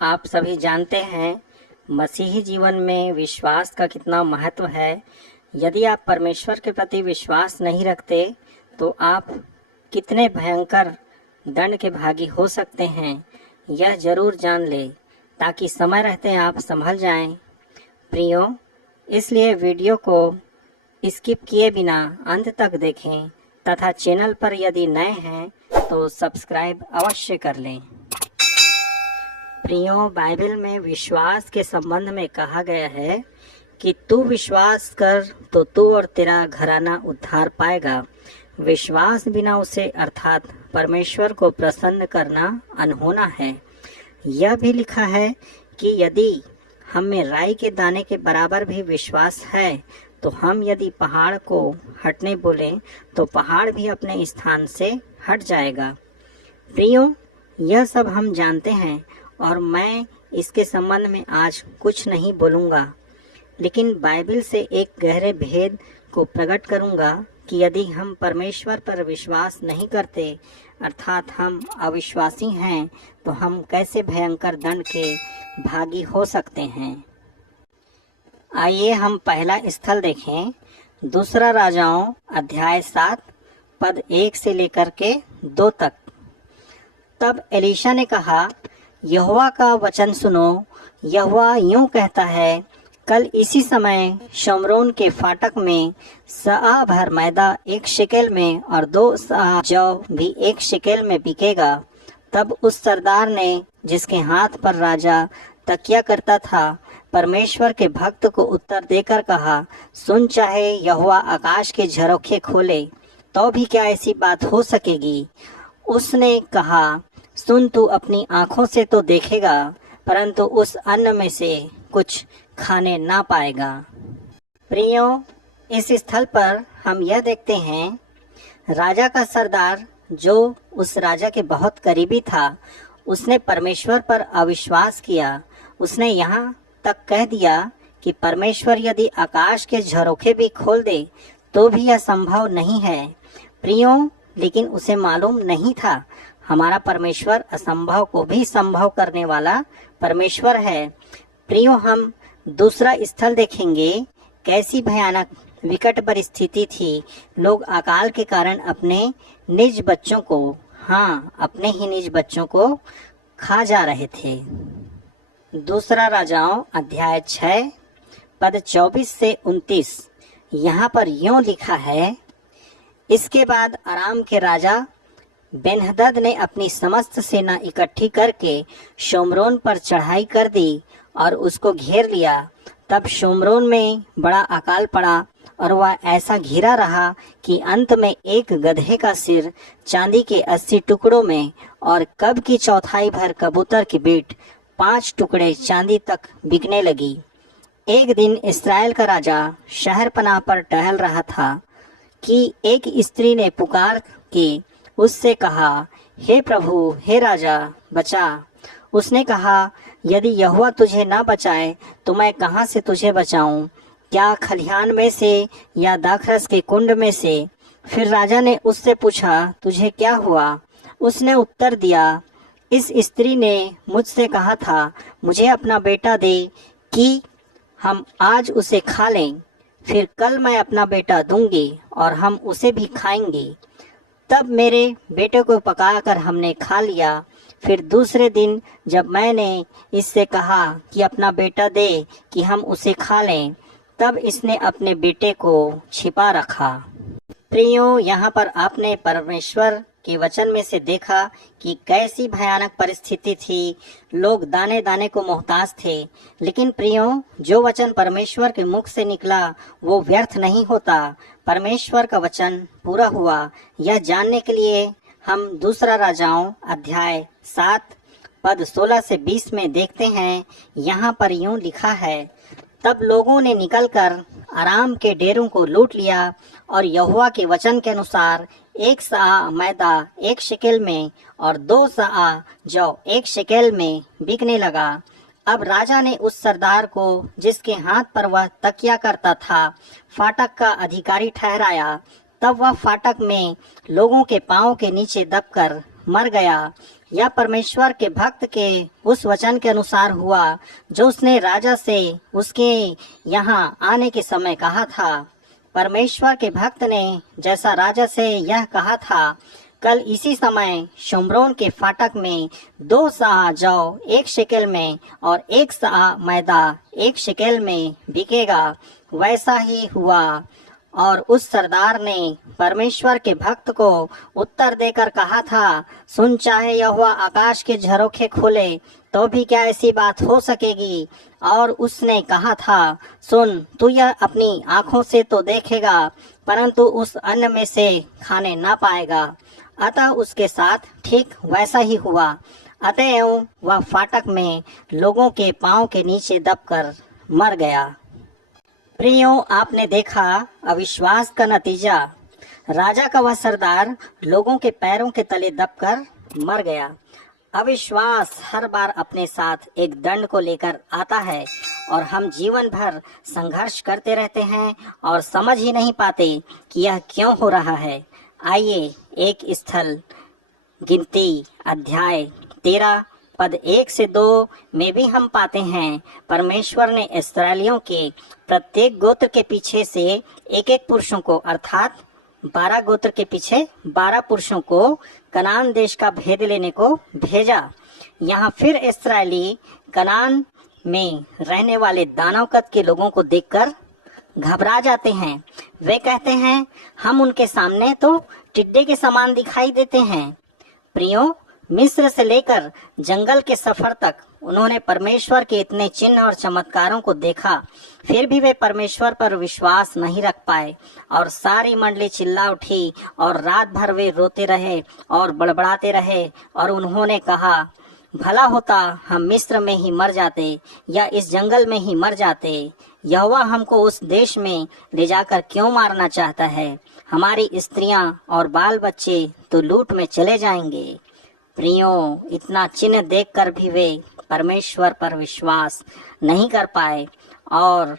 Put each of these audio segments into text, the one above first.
आप सभी जानते हैं मसीही जीवन में विश्वास का कितना महत्व है। यदि आप परमेश्वर के प्रति विश्वास नहीं रखते तो आप कितने भयंकर दंड के भागी हो सकते हैं, यह जरूर जान ले ताकि समय रहते आप संभल जाएं। प्रियो, इसलिए वीडियो को स्किप किए बिना अंत तक देखें तथा चैनल पर यदि नए हैं तो सब्सक्राइब अवश्य कर लें। प्रियो, बाइबल में विश्वास के संबंध में कहा गया है कि तू विश्वास कर तो तू और तेरा घराना उद्धार पाएगा। विश्वास बिना उसे अर्थात परमेश्वर को प्रसन्न करना अनहोना है। यह भी लिखा है कि यदि हम में राई के दाने के बराबर भी विश्वास है तो हम यदि पहाड़ को हटने बोले तो पहाड़ भी अपने स्थान से हट जाएगा। प्रियो, यह सब हम जानते हैं और मैं इसके संबंध में आज कुछ नहीं बोलूँगा, लेकिन बाइबल से एक गहरे भेद को प्रकट करूँगा कि यदि हम परमेश्वर पर विश्वास नहीं करते अर्थात हम अविश्वासी हैं तो हम कैसे भयंकर दंड के भागी हो सकते हैं। आइए हम पहला स्थल देखें। दूसरा राजाओं अध्याय 7 पद 1 से लेकर के 2 तक। तब एलीशा ने कहा, यहोवा का वचन सुनो। यहोवा यूं कहता है, कल इसी समय शमरोन के फाटक में सआ भर मैदा 1 शेकेल में और 2 सआ जौ भी 1 शेकेल में बिकेगा। तब उस सरदार ने, जिसके हाथ पर राजा तकिया करता था, परमेश्वर के भक्त को उत्तर देकर कहा, सुन, चाहे यहोवा आकाश के झरोखे खोले तो भी क्या ऐसी बात हो सकेगी। उसने कहा, सुन, तू अपनी आंखों से तो देखेगा परंतु उस अन्न में से कुछ खाने ना पाएगा। प्रियो, इस स्थल पर हम यह देखते हैं, राजा का सरदार जो उस राजा के बहुत करीबी था, उसने परमेश्वर पर अविश्वास किया। उसने यहाँ तक कह दिया कि परमेश्वर यदि आकाश के झरोखे भी खोल दे तो भी यह संभव नहीं है। प्रियो, लेकिन उसे मालूम नहीं था हमारा परमेश्वर असंभव को भी संभव करने वाला परमेश्वर है। प्रियो, हम दूसरा स्थल देखेंगे। कैसी भयानक विकट परिस्थिति थी। लोग अकाल के कारण अपने निज बच्चों को, अपने ही निज बच्चों को खा जा रहे थे। दूसरा राजाओं अध्याय 6 पद 24 से 29। यहाँ पर यूं लिखा है, इसके बाद अराम के राजा बेन्हदद ने अपनी समस्त सेना इकट्ठी करके शोमरोन पर चढ़ाई कर दी और उसको घेर लिया। तब शोमरोन में बड़ा अकाल पड़ा और वह ऐसा घिरा रहा कि अंत में एक गधे का सिर चांदी के 80 टुकड़ों में और कब की चौथाई भर कबूतर की बीट 5 टुकड़े चांदी तक बिकने लगी। एक दिन इस्राएल का राजा शहर पनाह पर टहल रहा था कि एक स्त्री ने पुकार के उससे कहा, हे प्रभु, हे राजा, बचा। उसने कहा, यदि यहोवा तुझे ना बचाए तो मैं कहाँ से तुझे बचाऊं? क्या खलिहान में से या दाखरस के कुंड में से? फिर राजा ने उससे पूछा, तुझे क्या हुआ? उसने उत्तर दिया, इस स्त्री ने मुझसे कहा था, मुझे अपना बेटा दे कि हम आज उसे खा लें, फिर कल मैं अपना बेटा दूंगी और हम उसे भी खाएंगे। तब मेरे बेटे को पकाकर हमने खा लिया। फिर दूसरे दिन जब मैंने इससे कहा कि अपना बेटा दे कि हम उसे खा लें, तब इसने अपने बेटे को छिपा रखा। प्रियो, यहाँ पर आपने परमेश्वर के वचन में से देखा कि कैसी भयानक परिस्थिति थी। लोग दाने दाने को मोहताज थे। लेकिन प्रियो, जो वचन परमेश्वर के मुख से निकला वो व्यर्थ नहीं होता। परमेश्वर का वचन पूरा हुआ। यह जानने के लिए हम दूसरा राजाओं अध्याय 7 पद 16 से 20 में देखते हैं। यहाँ पर यूं लिखा है, तब लोगों ने निकलकर अराम के डेरों को लूट लिया और यहोवा के वचन के अनुसार 1 सआ मैदा 1 शेकेल में और 2 सआ जौ 1 शेकेल में बिकने लगा। अब राजा ने उस सरदार को, जिसके हाथ पर वह तकिया करता था, फाटक का अधिकारी ठहराया। तब वह फाटक में लोगों के पांव के नीचे दबकर मर गया, यह परमेश्वर के भक्त के उस वचन के अनुसार हुआ जो उसने राजा से उसके यहाँ आने के समय कहा था। परमेश्वर के भक्त ने जैसा राजा से यह कहा था, कल इसी समय शुम्रोन के फाटक में 2 सआ जौ 1 शेकेल में और 1 सआ मैदा 1 शेकेल में बिकेगा, वैसा ही हुआ। और उस सरदार ने परमेश्वर के भक्त को उत्तर देकर कहा था, सुन, चाहे यहोवा आकाश के झरोखे खोले तो भी क्या ऐसी बात हो सकेगी। और उसने कहा था, सुन, तू यह अपनी आंखों से तो देखेगा परंतु उस अन्न में से खाने ना पाएगा। अतः उसके साथ ठीक वैसा ही हुआ। अतएव वह फाटक में लोगों के पांव के नीचे दबकर मर गया। प्रियो, आपने देखा अविश्वास का नतीजा। राजा का वह सरदार लोगों के पैरों के तले दबकर मर गया। अविश्वास हर बार अपने साथ एक दंड को लेकर आता है और हम जीवन भर संघर्ष करते रहते हैं और समझ ही नहीं पाते कि यह क्यों हो रहा है। आइए एक स्थल गिनती अध्याय 13 पद 1 से 2 में भी हम पाते हैं, परमेश्वर ने इस्राएलियों के प्रत्येक गोत्र के पीछे से एक पुरुषों को, अर्थात 12 गोत्र के पीछे 12 पुरुषों को कनान देश का भेद लेने को भेजा। यहाँ फिर इस्राएली कनान में रहने वाले दानवकद के लोगों को देखकर घबरा जाते हैं। वे कहते हैं, हम उनके सामने तो टिड्डे के समान दिखाई देते हैं। प्रियो, मिस्र से लेकर जंगल के सफर तक उन्होंने परमेश्वर के इतने चिन्ह और चमत्कारों को देखा, फिर भी वे परमेश्वर पर विश्वास नहीं रख पाए और सारी मंडली चिल्ला उठी और रात भर वे रोते रहे और बड़बड़ाते रहे। और उन्होंने कहा, भला होता हम मिस्र में ही मर जाते या इस जंगल में ही मर जाते। यहोवा हमको उस देश में ले जाकर क्यों मारना चाहता है? हमारी स्त्रियां और बाल बच्चे तो लूट में चले जाएंगे। प्रियो, इतना चिन्ह देखकर भी वे परमेश्वर पर विश्वास नहीं कर पाए। और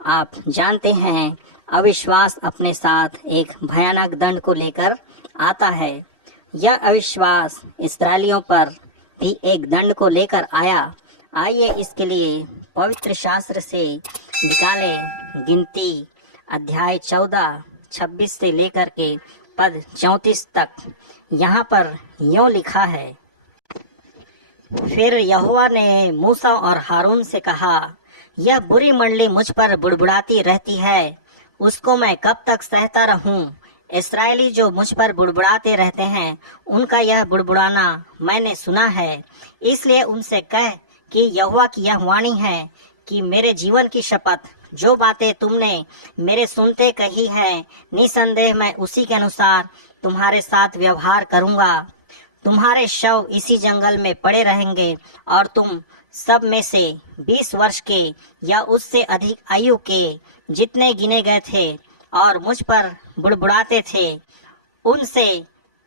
आप जानते हैं, अविश्वास अपने साथ एक भयानक दंड को लेकर आता है। यह अविश्वास इस्राएलियों पर भी एक दंड को लेकर आया। आइए इसके लिए पवित्र शास्त्र से निकाले गिनती अध्याय 14 26 से लेकर के पद 34 तक। यहाँ पर यूं लिखा है, फिर यहोवा ने मूसा और हारून से कहा, यह बुरी मंडली मुझ पर बुड़बुड़ाती रहती है, उसको मैं कब तक सहता रहूं? इस्राएली जो मुझ पर बुड़बुड़ाते रहते हैं, उनका यह बुड़बुड़ाना मैंने सुना है। इसलिए उनसे कह कि यहोवा की यह वाणी है कि मेरे जीवन की शपथ, जो बातें तुमने मेरे सुनते कही है, निसंदेह मैं उसी के अनुसार तुम्हारे साथ व्यवहार करूंगा। तुम्हारे शव इसी जंगल में पड़े रहेंगे और तुम सब में से 20 वर्ष के या उससे अधिक आयु के जितने गिने गए थे और मुझ पर बुड़बुड़ाते थे, उनसे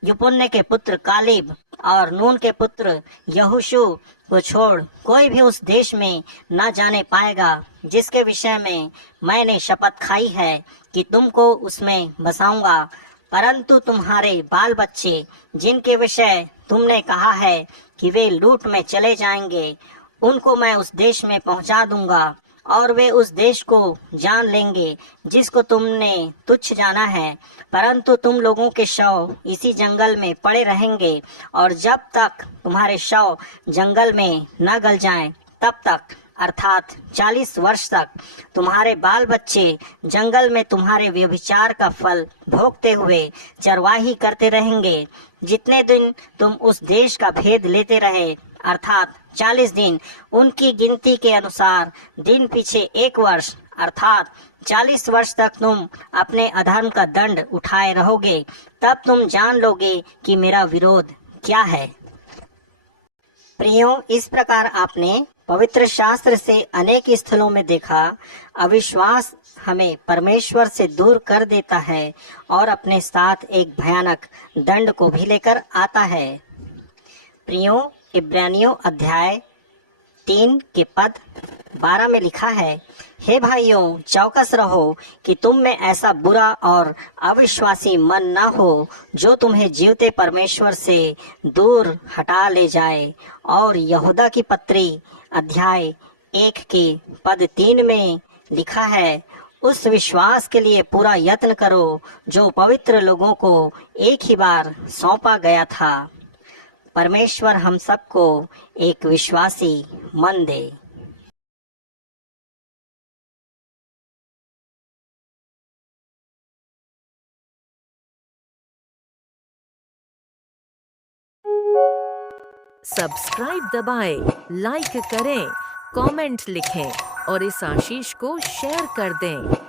युपुन्ने के पुत्र कालिब और नून के पुत्र यहोशू को छोड़ कोई भी उस देश में न जाने पाएगा, जिसके विषय में मैंने शपथ खाई है कि तुमको उसमें बसाऊंगा। परंतु तुम्हारे बाल बच्चे, जिनके विषय तुमने कहा है कि वे लूट में चले जाएंगे, उनको मैं उस देश में पहुंचा दूंगा और वे उस देश को जान लेंगे जिसको तुमने तुच्छ जाना है। परंतु तुम लोगों के शव इसी जंगल में पड़े रहेंगे और जब तक तुम्हारे शव जंगल में न गल जाएं, तब तक अर्थात 40 वर्ष तक तुम्हारे बाल बच्चे जंगल में तुम्हारे व्यभिचार का फल भोगते हुए चरवाही करते रहेंगे। जितने दिन तुम उस देश का भेद लेते रहे, अर्थात 40 दिन, उनकी गिनती के अनुसार दिन पीछे 1 वर्ष, अर्थात 40 वर्ष तक तुम अपने अधर्म का दंड उठाए रहोगे। तब तुम जान लोगे कि मेरा विरोध क्या है। प्रियो, इस प्रकार आपने पवित्र शास्त्र से अनेक स्थलों में देखा, अविश्वास हमें परमेश्वर से दूर कर देता है और अपने साथ एक भयानक दंड को भी लेकर आता है। प्रियो, इब्रानियों अध्याय 3 के पद 12 में लिखा है, हे भाइयों, चौकस रहो कि तुम में ऐसा बुरा और अविश्वासी मन न हो जो तुम्हें जीवते परमेश्वर से दूर हटा ले जाए। और यहूदा की पत्री अध्याय 1 के पद 3 में लिखा है, उस विश्वास के लिए पूरा यत्न करो जो पवित्र लोगों को एक ही बार सौंपा गया था। परमेश्वर हम सबको एक विश्वासी मन दे। सब्सक्राइब दबाएं, लाइक करें, कमेंट लिखें और इस आशीष को शेयर कर दें।